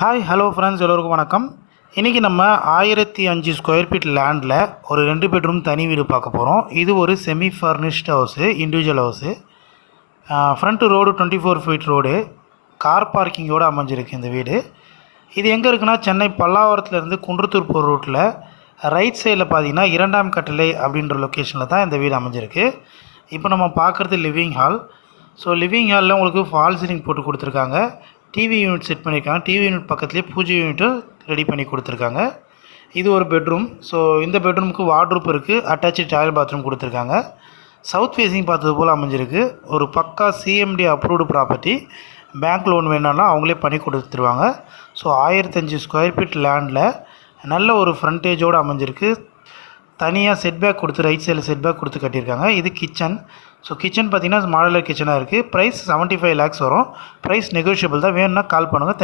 Hi hello friends எல்லோருக்கும் வணக்கம். இன்றைக்கி நம்ம ஆயிரத்தி அஞ்சு ஸ்கொயர் ஃபீட் லேண்டில் ஒரு ரெண்டு பெட்ரூம் தனி வீடு பார்க்க போகிறோம் இது ஒரு semi furnished house individual house front road twenty four feet road car பார்க்கிங்கோடு அமைஞ்சிருக்கு இந்த வீடு. இது எங்கே இருக்குன்னா சென்னை பல்லாவரத்துலேருந்து குன்றத்தூர் போகிற ரூட்டில் ரைட் சைடில் பார்த்தீங்கன்னா இரண்டாம் கட்டளை அப்படின்ற லொக்கேஷனில் தான் இந்த வீடு அமைஞ்சிருக்கு. இப்போ நம்ம பார்க்குறது லிவிங் ஹால் ஸோ லிவிங் ஹாலில் உங்களுக்கு ஃபால் சீலிங் போட்டு கொடுத்துருக்காங்க. டிவி யூனிட் செட் பண்ணியிருக்காங்க டிவி யூனிட் பக்கத்துலேயே பூஜை யூனிட்டும் ரெடி பண்ணி கொடுத்துருக்காங்க. இது ஒரு பெட்ரூம் ஸோ இந்த பெட்ரூமுக்கு வார்ட்ரூப் இருக்குது அட்டாச்சு டாய்லெட் பாத்ரூம் கொடுத்துருக்காங்க. சவுத் ஃபேஸிங் பார்த்தது போல் அமைஞ்சிருக்கு. ஒரு பக்கா CMD approved property bank loan வேணாலும் அவங்களே பண்ணி கொடுத்துருவாங்க. ஸோ ஆயிரத்தஞ்சு ஸ்கொயர் ஃபீட் லேண்டில் நல்ல ஒரு ஃப்ரண்டேஜோடு அமைஞ்சிருக்கு. தனியாக செட்பேக் கொடுத்து ரைட் சைடில் செட்பேக் கொடுத்து கட்டியிருக்காங்க. இது கிச்சன் ஸோ கிச்சன் பார்த்தீங்கன்னா மாடலர் கிச்சனாக இருக்குது ப்ரைஸ் செவன்ட்டி ஃபைவ் லேக்ஸ் வரும். ப்ரைஸ் நெகோஷியபிள் தான். வேணும்னா கால் பண்ணுங்கள்